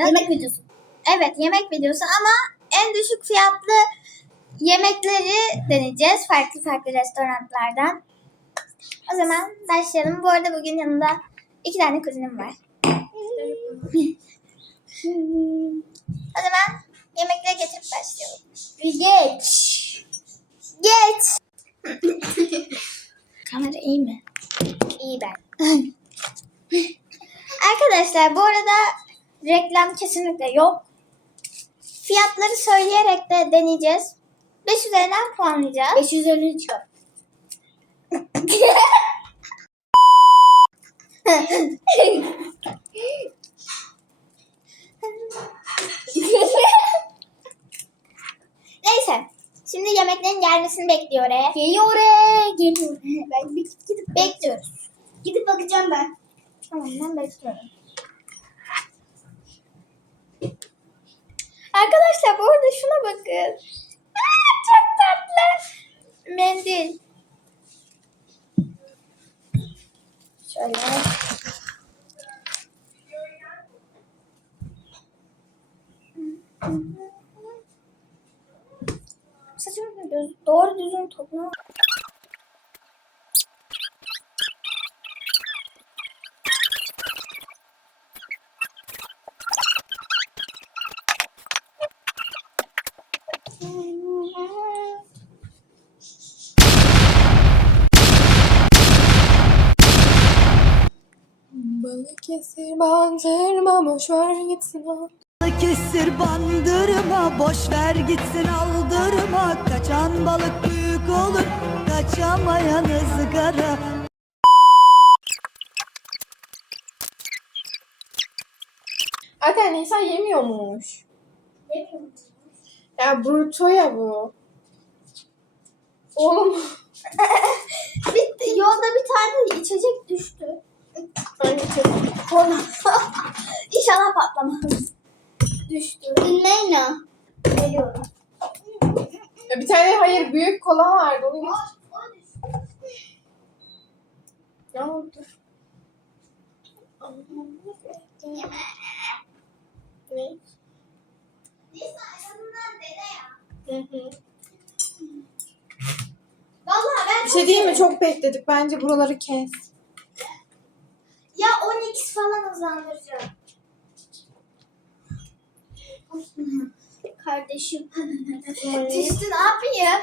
yapacağız? Yemek videosu. Evet, yemek videosu ama en düşük fiyatlı yemekleri deneyeceğiz farklı restoranlardan. O zaman başlayalım. Bu arada bugün yanımda 2 tane kuzenim var. O zaman yemekleri getirip başlayalım. Geç. Kamera iyi mi? İyi ben. Arkadaşlar bu arada reklam kesinlikle yok. Fiyatları söyleyerek de deneyeceğiz. 5 üzerinden puanlayacağız. 5 üzerinden çıkar. Neyse. Şimdi yemeklerin gelmesini bekliyor oraya. Geliyor. Ben gidip Bekliyoruz. Gidip bakacağım ben. Tamam, ben bekliyorum. Arkadaşlar bu arada şuna bakın. Çok tatlı. Mendil. Şöyle. Saçımı doğru düzgün topla. Balıkesir bandırma boşver gitsin al. Balıkesir bandırma boşver gitsin aldırma. Kaçan balık büyük olur, kaçamayan ızgara. Zaten insan yemiyormuş. Ya bruto ya bu. Oğlum. Bitti. Yolda bir tane içecek düştü. Hangisi? Kola. İnşallah patlamaz. Düştü. Neyna? Geliyorum. Ya bir tane hayır büyük kola vardı onu getir. Ne oldu? Ne? Neyse ayağımdan dene ya. Hı. Vallahi ben Bir şey değil mi? Çok bekledik. Bence buraları kes. Ya 12 falan hızlandıracağım. Kardeşim. Düştü ne yapayım?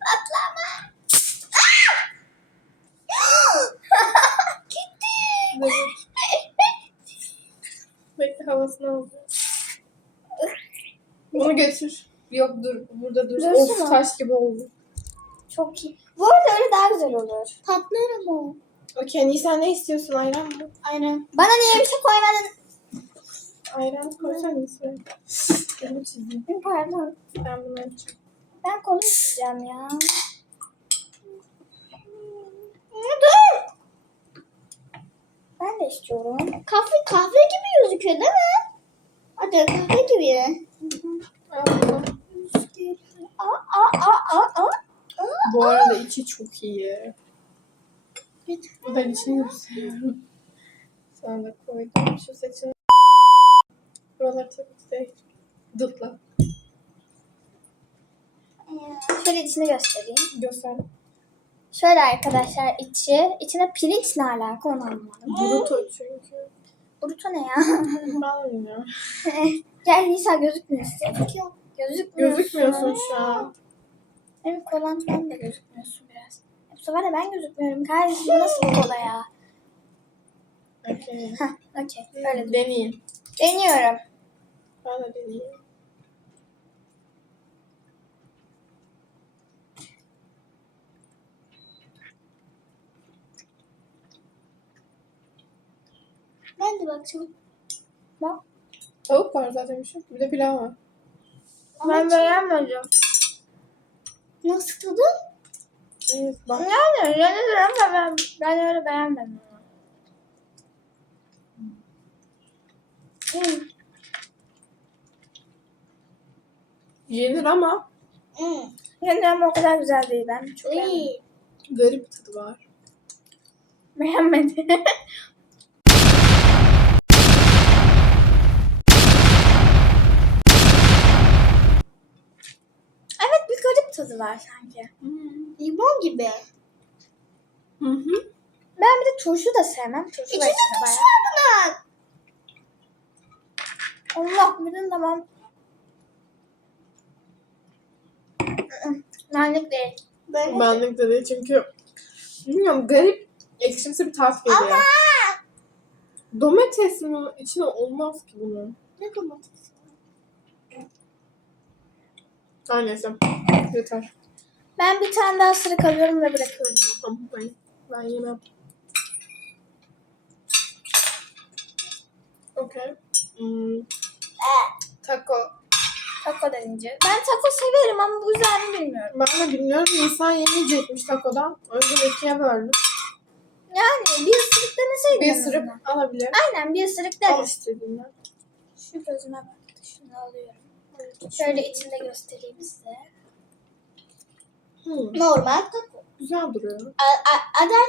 Atlama. Gitti. Bekle havasını aldı. Bunu götür. Yok dur. Burada dur. Dursana. Of taş gibi oldu. Çok iyi. Bu arada öyle daha güzel olur. Tatlı araba. Okey. Nisan ne istiyorsun? Ayran mı? Aynen. Bana niye bir şey koymadın? Ayran koysan mısın? Bunu çizeyim. Pardon. Ben bunu açayım. Ben kola içeceğim ya. Dur. Ben de istiyorum. Kahve gibi gözüküyor değil mi? Hadi kahve gibi. Al bunu. Aa. Bu arada içi çok iyi. Bu da içini gösteriyorum. Sana da koydum. Şu saçını. Buraları tabii ki de dıtla. Şöyle içini göstereyim. Göster. Şöyle arkadaşlar içi. İçine pirinç ne alaka onu anlamadım. Bruto çünkü. Bruto ne ya? Ben bilmiyorum. Gel Nisa gözükmüyorsun. Gözükmüyorsun. Gözükmüyorsun şu an. Benim kolandan da gözükmüyorsun biraz. Bu sefer de ben gözükmüyorum. Kardeşim bu nasıl bir kola ya? Okey. Heh, okey. Öyle Deneyeyim. deniyorum. Ben de deneyeyim. Ben de bakacağım. Bak. Tavuk var zaten bir şey. Bir de pilav var. Ben beğenmedim. Nasıl tadı? Evet bak. Yani yenilir ama ben öyle beğenmedim. Yenir ama Yenir ama o kadar güzel değil. Ben çok beğenmedim. İyi. garip bir tadı var. Beğenmedim. tadı var sanki. Limon gibi. Hı hı. Ben bir de turşu da sevmem. Turşu İçinde var turşu içinde var bunun. bayağı. Allah bir tamam. Benlik değil. Benlik de değil çünkü bilmiyorum garip ekşimsi bir tat geliyor. Ama Domatesin içine olmaz ki bunun. ne domates? Her neyse. Yeter. Ben bir tane daha ısırık alıyorum ve bırakıyorum. Tamam ben yemem. Okay. Taco. Taco denince. Ben taco severim ama bu güzel mi bilmiyorum. Ben de bilmiyorum. İnsan yemeyecekmiş tacodan. O yüzden ikiye böldüm. Yani bir ısırık deneseydin. Bir en ısırık azından. alabilir. Aynen bir ısırık Al deriz. istediğinden. Şu gözüme bak. Şunu alıyorum. Şöyle içinde göstereyim size. Normal taco. Güzel duruyor. Adel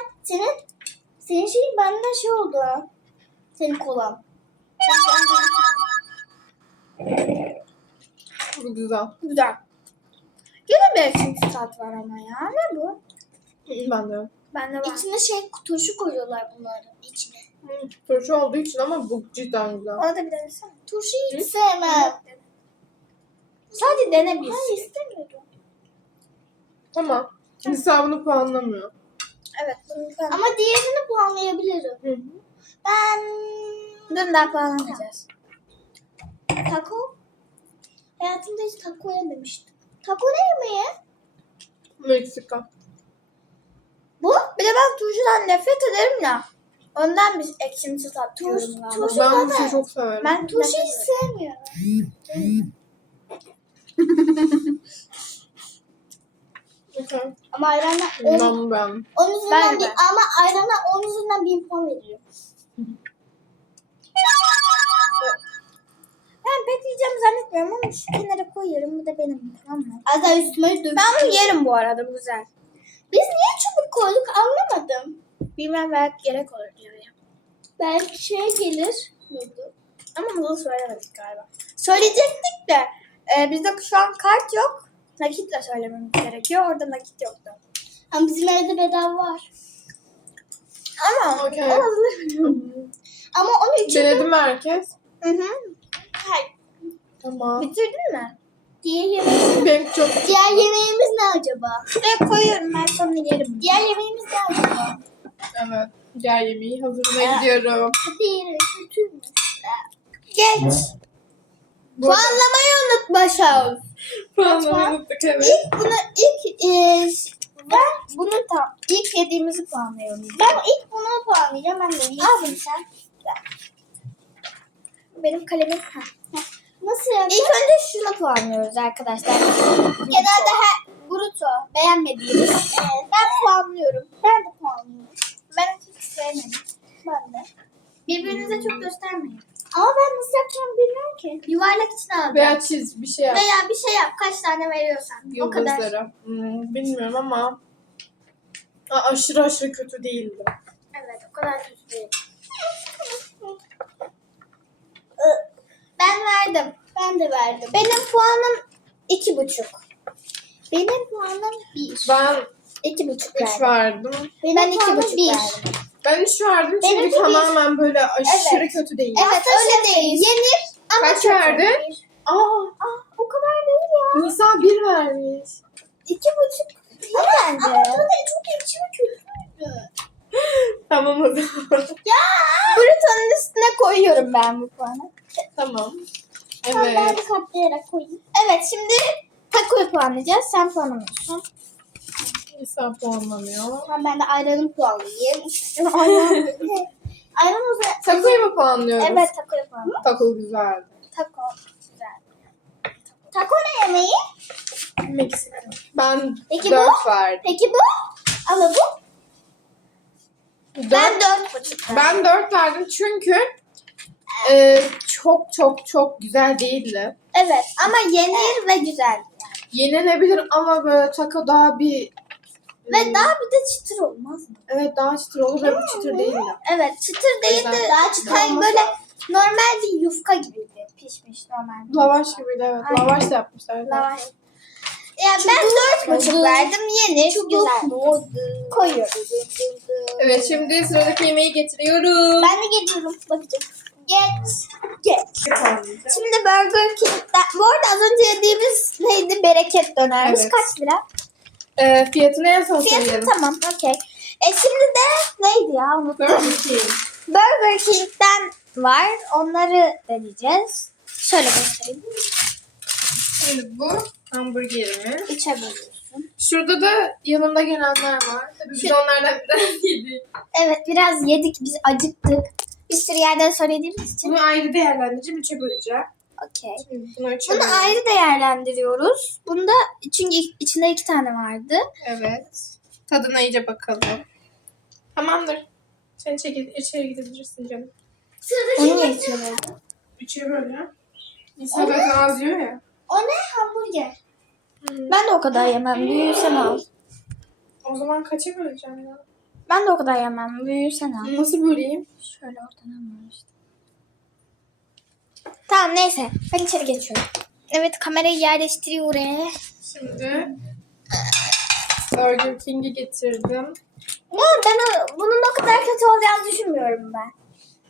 senin şeyin benden şey oldu ha. Senin kolan. Bu güzel. Güzel. Yine bir ekşimsi tat var ama ya. Ne bu? Ben de. Bende var. İçine turşu koyuyorlar bunların içine. Turşu olduğu için ama bu cidden güzel. Ona da bir denesene. Turşuyu hiç sevmem. Sadece dene bir. Hayır istemiyorum. Ama hesabını puanlamıyor. Evet. Bunu Ama diğerini puanlayabilirim. Hı. Ben Dur daha puanlamayacağız. taco. Hayatımda hiç taco yememiştim. Taco ne yemeği? Meksika. Bu? Bir de ben turşudan nefret ederim ya. Ondan bir ekşimsi tat diyorum galiba. turşu Ben bu zaten- şeyi çok severim. Ben Turşu nefret hiç ederim. sevmiyorum. Okay. Ama ayranla Ben. onun yüzünden Ben de. ama ayranla onun yüzünden 1000 puan veriyorum. Ben pek yiyeceğim zannetmiyorum ama şu kenara koyuyorum. Bu da benim, tamam mı? Az daha üstüme dök. Ben bunu yerim bu arada, bu güzel. Biz niye çubuk koyduk anlamadım. Bilmem, belki gerek olur diyor ya. Belki şey gelir. Ama bunu söylemedik galiba. Söyleyecektik de bizde şu an kart yok. Nakitle söylememiz gerekiyor. Orada nakit yoktu. Ama bizim evde bedava var. Ama Okey. o hazırlamıyorum. Ama onu üçe Denedi mi herkes? Hı hı. Hayır. Tamam. Bitirdin mi? Benim çok Diğer yemeğimiz ne acaba? Şuraya koyuyorum, ben sonra yerim. Diğer yemeğimiz ne acaba? evet. Diğer yemeği hazırlamaya gidiyorum. Hadi yiyelim. Kötüymüş. Geç. Bu arada- Puanlamayı unutma Şahus. Puanlamayı unuttuk evet. Ben bunu ilk yediğimizi puanlıyorum. Ben ilk bunu puanlayacağım. Ben de yiyeyim. Al bunu sen. Benim kalemim. Ha. Nasıl yapacağız? İlk önce şunu puanlıyoruz arkadaşlar. Genelde Bruto beğenmediğimiz. Ben puanlıyorum. Ben de puanlıyorum. Ben hiç sevmedim. Ben de. Birbirinize çok göstermeyin. Ama ben nasıl yapacağımı bilmiyorum ki. Yuvarlak için al. Veya çiz bir şey yap. Veya bir şey yap. Kaç tane veriyorsan. O kadar. Yıldızları. Bilmiyorum ama aşırı kötü değildi. Evet, o kadar kötü değil. Ben verdim. Ben de verdim. Benim puanım 2,5. Benim puanım 1. Ben 2,5 3 verdim. verdim. Benim Ben puanım 2,5 verdim. Ben 3 verdim çünkü Benimki bir. tamamen böyle aşırı Evet. kötü değil. Evet, öyle değil. Yenir ama Kaç kötü. verdin? Aa, O kadar değil ya. Nisa 1 vermiş. 2,5 bence. Ama tadı çok ekşi ve kötüydü. Tamam o zaman. Bruto'nun üstüne koyuyorum ben bu puanı. Tamam. Ben Evet. de katlayarak koyayım. Evet, şimdi takoyu puanlayacağız. Sen puanlamıyorsun. Nisa puanlamıyor. Tamam ben de ayranı puanlayayım. Ayran o zaman. Takoyu mu puanlıyoruz? Evet, takoyu puanla. Tako güzeldi. Tako güzel. Taco ne yemeği? Meksika. Ben Peki 4 verdim. Peki bu? Ama bu? Ben 4,5 Ben 4 verdim çünkü çok güzel değildi. Evet, ama yenir ve güzel. Yenilebilir ama böyle taco daha bir Ve daha bir de çıtır olmaz mı? evet daha çıtır olur ve bu çıtır değildi. Evet, çıtır değil de Daha çıtır hani olması böyle lazım. normal bir yufka gibiydi. Pişmiş normal. bir Lavaş yufka. gibiydi evet. Aynen. Lavaş da yapmışlar. Lavaş. Ya ben 4,5 verdim. Yenir. Güzel. Koyuyorum. Evet, şimdi sıradaki yemeği getiriyorum. Ben de geliyorum. Bakacağım. Geç. Şimdi Burger King'den. Bu arada az önce yediğimiz neydi? Bereket dönermiş. Evet. Kaç lira? Fiyatını en son Fiyatı söyleyelim. tamam. Okey. Şimdi de neydi ya? Unuttum. Burger King. Burger King'den var. Onları deneyeceğiz. Şöyle göstereyim. Şimdi bu hamburgerimiz. Üçe bölüyorsun. Şurada da yanında gelenler var. Tabii biz onlardan bir tane yedik. Evet biraz yedik. Biz acıktık. Bir sürü yerden sonra yediğimiz için. Bunu ayrı değerlendireceğim. 3'e böleceğim. Okey. Şimdi bunu 3'e Bunu böleceğim. ayrı değerlendiriyoruz. Bunda çünkü içinde 2 tane vardı. Evet. Tadına iyice bakalım. Tamamdır. Sen içeri gidebilirsin canım. Onu niye içiyorlar? 3'e böyle. İnsan zaten az yiyor ya. O ne? Hamburger. Ben de o kadar yemem. Büyürsen al. O zaman kaça böleceğim ya? Ben de o kadar yemem. Büyürsen al. Nasıl böleyim? Şöyle ortadan alıyorum işte. Tamam neyse. Ben içeri geçiyorum. Evet kamerayı yerleştiriyor oraya. Şimdi Burger King'i getirdim. Ya bunun o kadar kötü olacağını düşünmüyorum ben.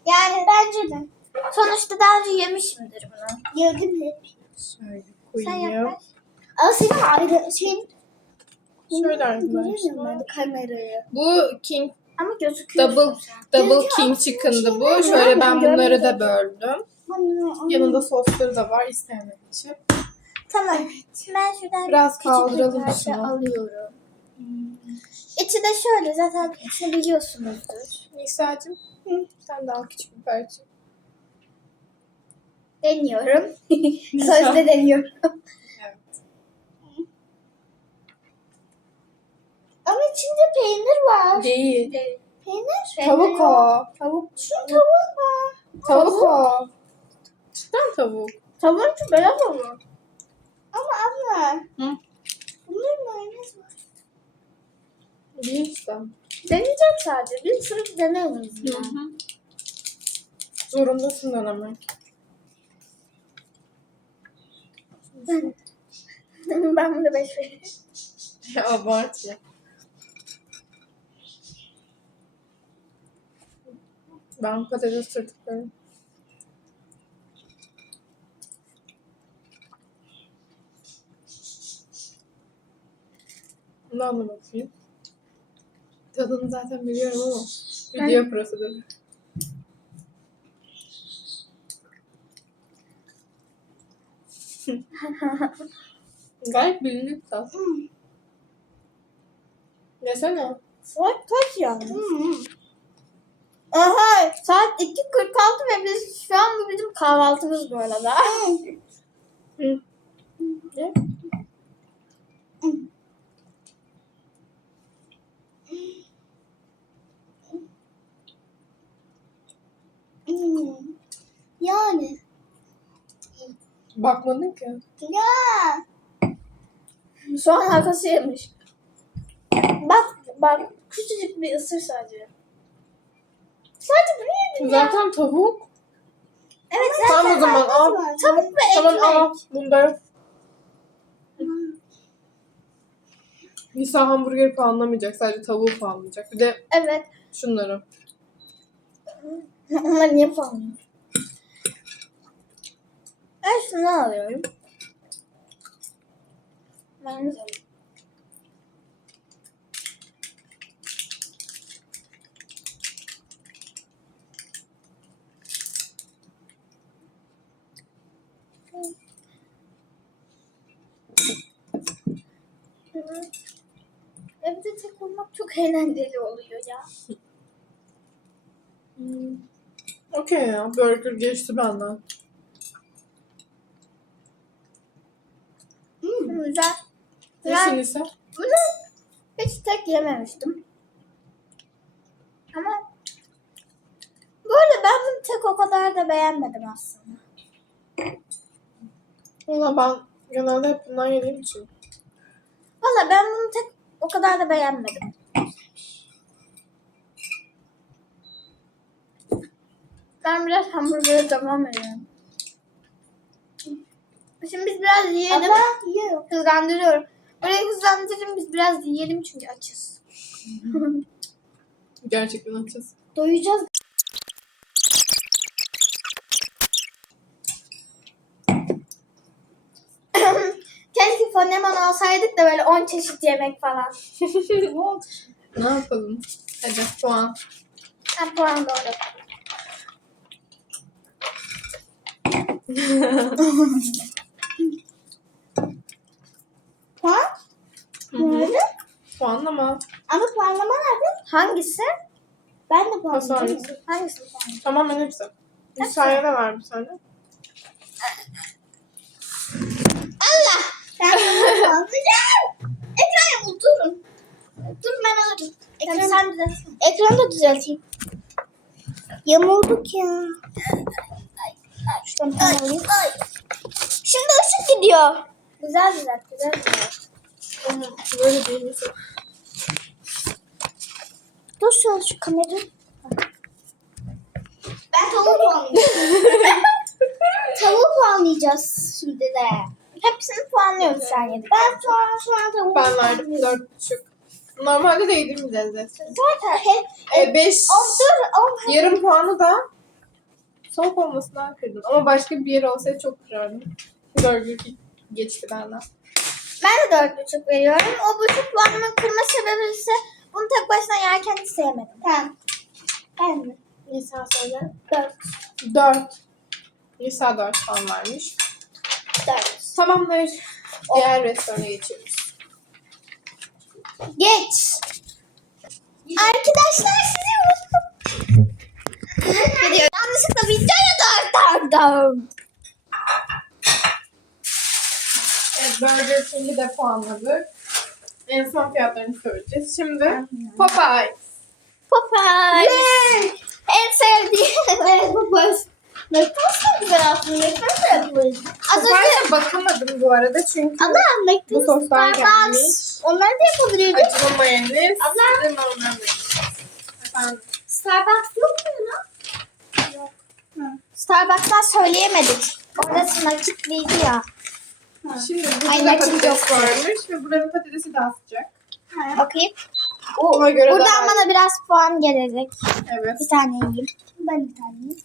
Yani bence de. Sonuçta daha önce yemişimdir bunu. Yedim hep. Şöyle Sen koyayım. yaklaş. Ama senin ayrı şeyin. Şöyle Göremiyorum ben arkadaşlar. de kamerayı. Bu King Ama gözüküyor. Double King Chicken'dı bu. Şöyle ben bunları da böldüm. Yanında sosları da var isteyenler için. Tamam. Ben şuradan Biraz küçük kaldıralım bir parça şunu. alıyorum. İçi de şöyle zaten içini biliyorsunuzdur. Nisa'cığım sen de al küçük bir parça. Deniyorum. Sözde deniyorum. Evet. Ama içinde peynir var. Değil. Peynir? Tavuk o. Tavuk. Şu tavuk var. Tavuk o. Cidden tavuk. Tavuğun şu beyaz olur. Ama abla. Hı? Bunların mayonez var. Değil işte. Deneyeceğim sadece. Bir sürü deneyelim. Hı hı. Zorundasın denemek. Ben bunu 5 veririm. Ya abart ya. Ben patates tırtıklarım. Bunu da bakayım. Tadını zaten biliyorum ama video prosedürü. Gayet bilindik tat. Yesene. Saat kaç yani? Aha saat 2.46 ve biz şu an bu bizim kahvaltımız bu arada. Hı. Ye. Yani. Bakmadın ki. Ya. Soğan halkası yemiş. Bak küçücük bir ısır sadece. Sadece bunu yedim ya. Zaten tavuk. Evet Tamam o zaman al. tavuk ve Tamam ekmek. al. Bunları. Nisa hamburgeri puanlamayacak. Sadece tavuğu puanlayacak. Bir de Evet. şunları. Onlar niye puanlıyor? Ben şunu alıyorum. Mayonez alayım. Evde tek olmak çok eğlenceli oluyor ya. Okey ya. Burger geçti benden. Güzel. Nesin Nisa? Bunu hiç tek yememiştim. Ama bu arada ben bunu tek o kadar da beğenmedim aslında. Valla ben genelde hep bundan yediğim için. Valla ben bunu tek o kadar da beğenmedim. Ben biraz hamburgere devam ediyorum. Şimdi biz biraz yiyelim. Abla yiyor. Hızlandırıyorum. Burayı hızlandırın, biz biraz yiyelim çünkü açız. Gerçekten açız. Doyacağız. Keşke Foneman olsaydık da böyle 10 çeşit yemek falan. Ne oldu? Ne yapalım? Hadi puan. Ben puan doğru. Puan? Nerede? Puanlama. Ama puanlama nerede? Hangisi? Ben de Nasıl puanlayacağım. hangisi? Hangisi puan? Tamamen hepsi. Nisa'ya da var bir tane. Ben de puanlayacağım. Ekran yamul durun. Dur ben alırım. Tamam, sen düzelsin. Ekranı da düzelteyim. Yamulduk ya. Şuradan tam alayım. Şimdi ışık gidiyor. Güzel düzelt, güzel düzelt. Böyle değil mi? Dur şu kamerayı. Ben tavuğu puanlayacağım. Tavuğu puanlayacağız şimdi de. Hepsini puanlıyoruz sen yedik. Ben şu an tavuğu Ben verdim 4,5. Normalde de yedirmeyeceğiz zaten. Zaten hep 5 dur. yarım puanı da soğuk olmasından kırdım. Ama başka bir yer olsaydı çok kırardım. 4,5 geçti benden. Ben de 4,5 veriyorum. O buçuk puanımın kırma sebebi ise bunu tek başına yerken hiç sevmedim. Tamam. Ben mi? Nisa söyle. 4. 4. Nisa 4 puan vermiş. 4. Tamamdır. Diğer restorana geçiyoruz. Geç. Arkadaşlar sizi unuttum. Gidiyor. Yanlışlıkla videoya döndüm. Evet, Burger King'i de puanladık. En son fiyatlarını söyleyeceğiz. Şimdi Popeye. Popeye. En sevdiğim. Evet bu boş. McDonald's da güzel aslında. McDonald's da yapılır. Az önce Popeye'ye bakamadım bu arada çünkü Ama bu McDonald's, soslar gelmiş. Starbucks. Onları da yapabilirdik. Acılı mayonez. Abla. Ve normal mayonez. Efendim. Starbucks yok mu ya? Starbucks'tan söyleyemedik. Orası nakitliydi ya. Şimdi burada Ay, da nakit patates yok. varmış ve buranın patatesi daha sıcak. Bakayım. Ona göre Buradan daha bana biraz puan gelecek. evet. Bir tane yiyeyim. Ben bir tane yiyeyim.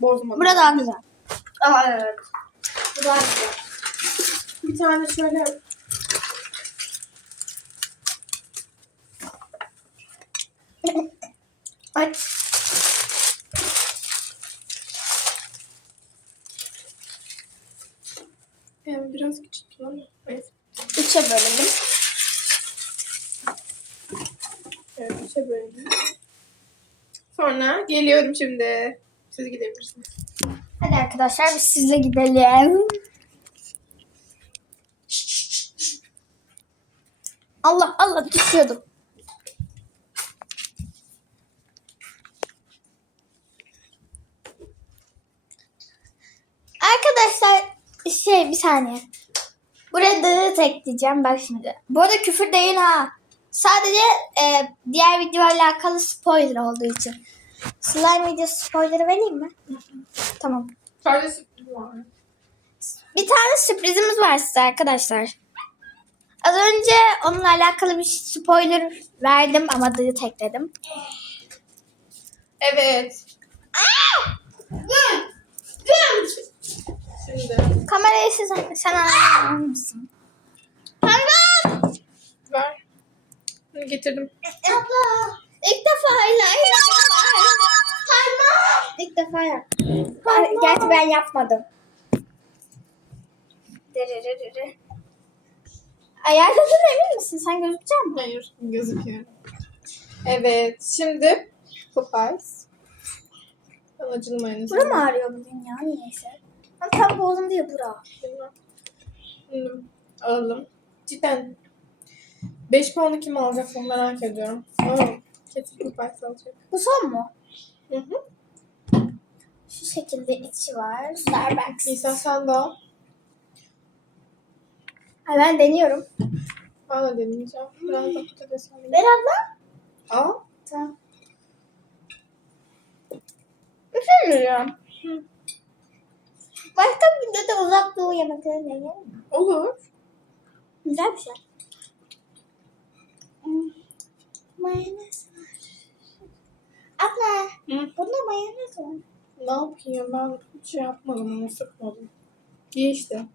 Bozmadım. Burada daha güzel. Aa evet. Bu daha güzel. Bir tane şöyle Ay. yani biraz küçük ama neyse. 3'e bölelim. Evet, üçe bölelim. Sonra geliyorum şimdi. Siz gidebilirsiniz. Hadi arkadaşlar biz sizle gidelim. Allah Allah düşüyordum. Arkadaşlar bir saniye. Buraya dığı ekleyeceğim bak şimdi. Bu arada küfür değil ha. Sadece diğer videoyla alakalı spoiler olduğu için. Slime videosu spoiler'ı vereyim mi? Tamam. Sadece sürpriz var. Bir tane sürprizimiz var size arkadaşlar. Az önce onunla alakalı bir spoiler verdim ama dığı tekledim. Evet. Şimdi Kamerayı sen alır mısın? Pardon. ver. Getirdim. Abla. İlk defa Parmağım. İlk defa yaptım. Gerçi ben yapmadım. Ayarladın emin misin? Sen gözükecek misin? Hayır, gözüküyor. Evet, şimdi Popeyes. Ben acılı mayonez. Bura mı ağrıyor bugün ya niyeyse? Ben tam boğazım diye bura. Alalım. Cidden 5 puanı kim alacak onu merak ediyorum. Kesin Popeyes alacak. Bu son mu? Hı hı. Şu şekilde içi var. Starbucks. Nisa sen de al. Ay ben deniyorum. Ben de deneyeceğim. Biraz da patates alayım. Ver abla. Al. Tamam. Üzülüyorum. Başka bir videoda uzak doğu yemekleri deneyelim mi? Olur. Güzel bir şey. Mayonez var. Abla. Hı? Bunda mayonez var. Ne yapayım ben hiç şey yapmadım onu sıkmadım. Ye işte.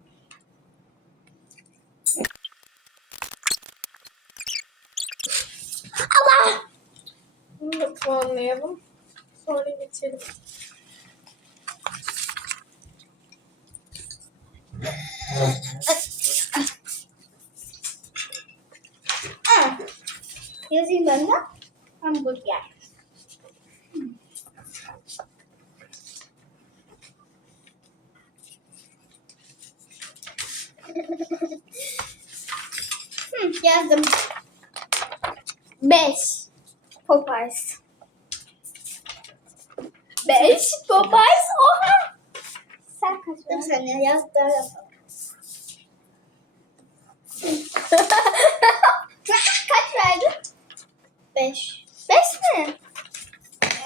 Allah. Bunu da puanlayalım. Sonra geçelim. Yazayım ben de. Hamburger. Yazdım. 5. Popeyes. 5 Popeyes. Oha. Sen kaç Bir verdin? saniye yaz daha yapalım. Kaç verdin? 5. 5 mi?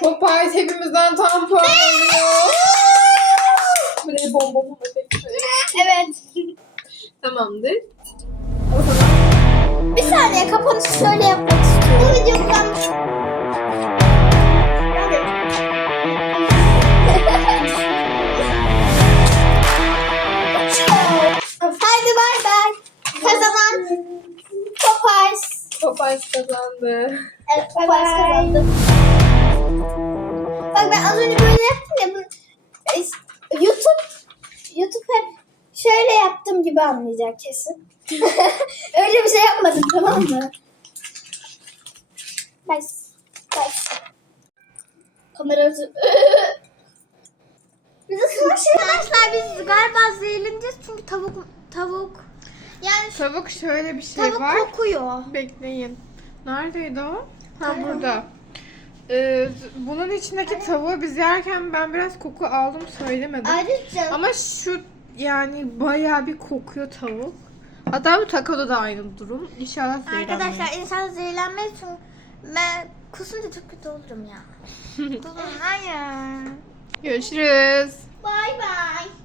Popeyes hepimizden tam puan alıyor. Buraya bombamı mı bekliyorum? Evet. Tamamdır. Bir saniye kapanışı şöyle yapmak istiyorum. Bu videodan hadi bay bay. Kazanan Popeyes. Popeyes kazandı. Evet, Popeyes kazandı. Bak ben az önce böyle yaptım ya. YouTube hep şöyle yaptım gibi anlayacak kesin. Öyle bir şey yapmadım, tamam mı? Bye. Bye. Kamerası. Arkadaşlar biz galiba zehirleneceğiz çünkü tavuk yani Tavuk şöyle bir şey tavuk var. kokuyor. Bekleyin. Neredeydi o? Ha burada. Bunun içindeki tavuğu biz yerken ben biraz koku aldım söylemedim. Ayrıca Ama şu yani bayağı bir kokuyor tavuk. Hatta bu takoda da aynı durum. İnşallah zehirlenmeyiz. Arkadaşlar insan zehirlenmez çünkü ben kusunca çok kötü olurum ya. Hayır. Görüşürüz. bay bay.